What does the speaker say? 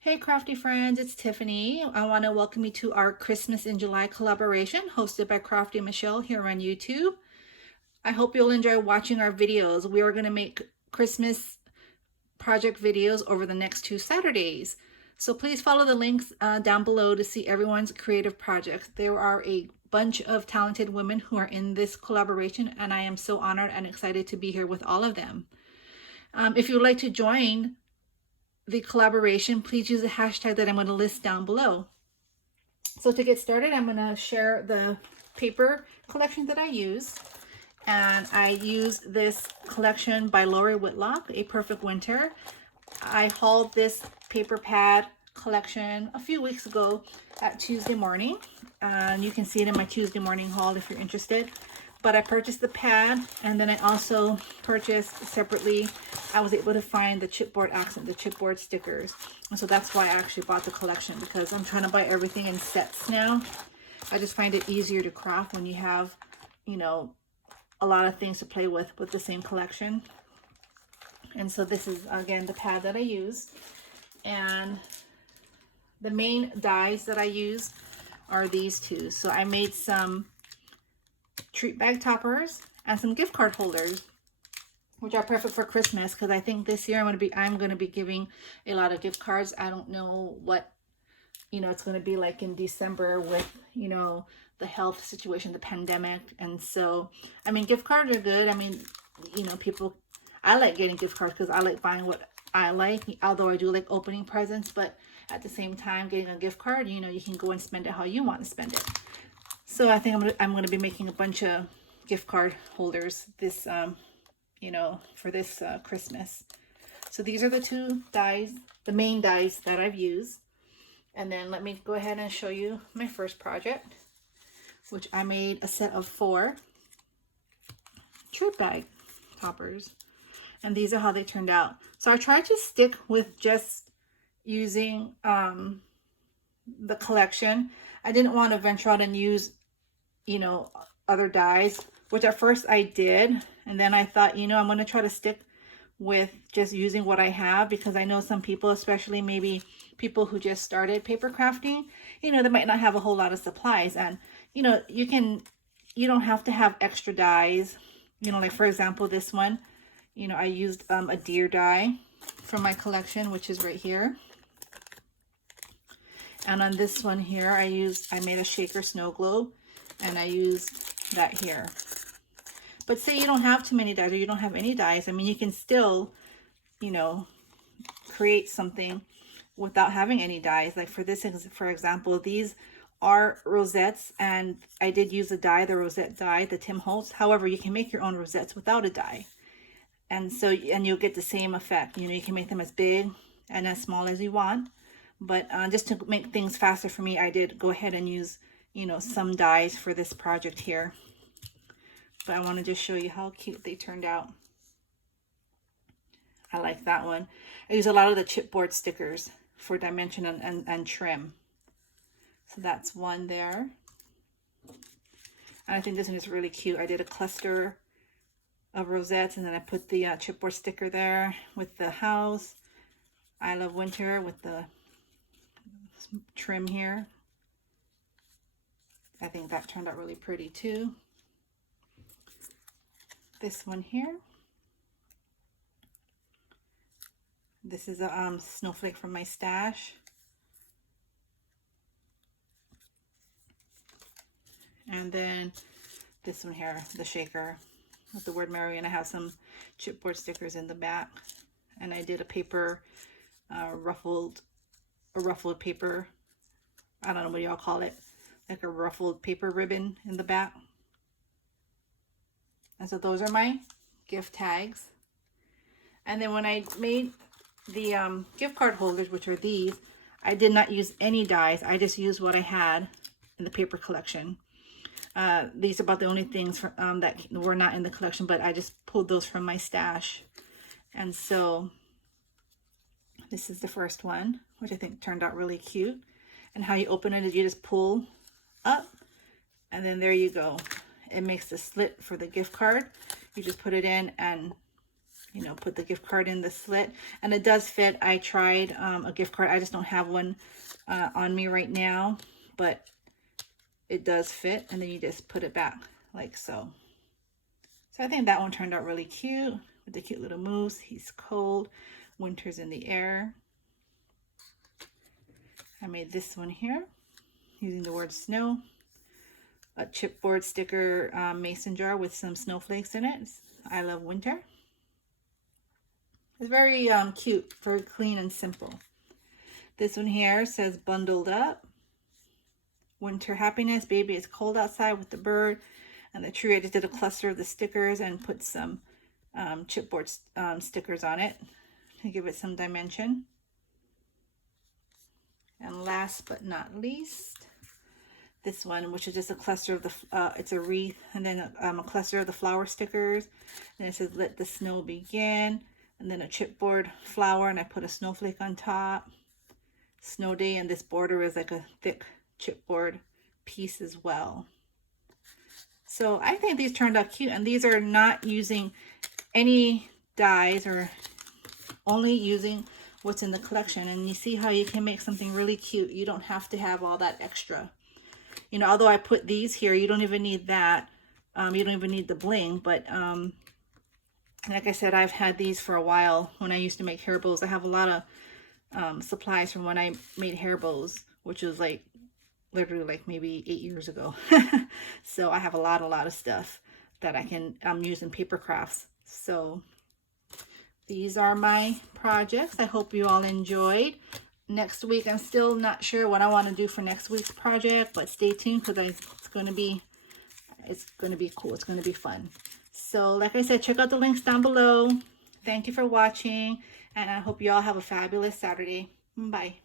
Hey crafty friends, it's Tiffany. I want to welcome you to our Christmas in July collaboration hosted by Crafty Michelle here on YouTube. I hope you'll enjoy watching our videos. We are going to make Christmas project videos over the next 2 Saturdays. So please follow the links down below to see everyone's creative projects. There are a bunch of talented women who are in this collaboration, and I am so honored and excited to be here with all of them. If you would like to join the collaboration, please use the hashtag that I'm going to list down below. So to get started, I'm going to share the paper collection that I use. And I use this collection by Lori Whitlock, A Perfect Winter. I hauled this paper pad collection a few weeks ago at Tuesday morning. And you can see it in my Tuesday morning haul if you're interested. But I purchased the pad, and then I also purchased separately, I was able to find the chipboard accent, the chipboard stickers. And so that's why I actually bought the collection, because I'm trying to buy everything in sets now. I just find it easier to craft when you have, you know, a lot of things to play with the same collection. And so this is, again, the pad that I use. And the main dies that I use are these two. So I made some treat bag toppers and some gift card holders, which are perfect for Christmas, because I think this year I'm going to be giving a lot of gift cards. I don't know what it's going to be like in December with the health situation, the pandemic. And so I mean, gift cards are good. I mean, people, I like getting gift cards because I like buying what I like, although I do like opening presents. But at the same time, getting a gift card, you can go and spend it how you want to spend it. So I think I'm gonna be making a bunch of gift card holders this for this Christmas. So these are the two dies, the main dies that I've used. And then let me go ahead and show you my first project, which I made a set of 4 treat bag toppers. And these are how they turned out. So I tried to stick with just using the collection. I didn't want to venture out and use other dies, which at first I did, and then I thought, I'm going to try to stick with just using what I have, because I know some people, especially maybe people who just started paper crafting, they might not have a whole lot of supplies. And you don't have to have extra dies, like for example this one, I used a deer die from my collection, which is right here. And on this one here, I made a shaker snow globe, and I used that here. But say you don't have too many dies, or you don't have any dies, I mean, you can still, create something without having any dies. Like for this, for example, these are rosettes, and I did use a die, the rosette die, the Tim Holtz. However, you can make your own rosettes without a die. And so, and you'll get the same effect. You can make them as big and as small as you want. But just to make things faster for me, I did go ahead and use some dies for this project here. But I want to just show you how cute they turned out. I like that one. I use a lot of the chipboard stickers for dimension and trim. So that's one there. And I think this one is really cute. I did a cluster of rosettes, and then I put the chipboard sticker there with the house. I love winter with the trim here. I think that turned out really pretty too. This one here. This is a snowflake from my stash. And then this one here, the shaker with the word Merry, and I have some chipboard stickers in the back. And I did a paper ruffled paper, I don't know what y'all call it, like a ruffled paper ribbon in the back. And so those are my gift tags. And then when I made the gift card holders, which are these, I did not use any dies. I just used what I had in the paper collection. These are about the only things that were not in the collection, but I just pulled those from my stash. And so this is the first one, which I think turned out really cute. And how you open it is you just pull up, and then there you go. It makes the slit for the gift card. You just put it in and you know, put the gift card in the slit. And it does fit. I tried a gift card. I just don't have one on me right now, but it does fit. And then you just put it back like so. So I think that one turned out really cute with the cute little moose. He's cold. Winter's in the air. I made this one here using the word snow. A chipboard sticker mason jar with some snowflakes in it. I love winter. It's very cute, very clean and simple. This one here says bundled up. Winter happiness. Baby, it's cold outside with the bird and the tree. I just did a cluster of the stickers and put some chipboard stickers on it to give it some dimension. And last but not least, this one, which is just a cluster of the, it's a wreath, and then a cluster of the flower stickers. And it says, let the snow begin. And then a chipboard flower, and I put a snowflake on top. Snow day, and this border is like a thick chipboard piece as well. So I think these turned out cute, and these are not using any dyes or only using what's in the collection. And you see how you can make something really cute. You don't have to have all that extra. You know, although I put these here, you don't even need that. You don't even need the bling, but like I said, I've had these for a while when I used to make hair bows. I have a lot of supplies from when I made hair bows, which was like literally like maybe 8 years ago. So I have a lot of stuff that I can use in paper crafts. So these are my projects. I hope you all enjoyed. Next week, I'm still not sure what I want to do for next week's project, but stay tuned because it's going to be cool. It's going to be fun. So like I said, check out the links down below. Thank you for watching, and I hope you all have a fabulous Saturday. Bye.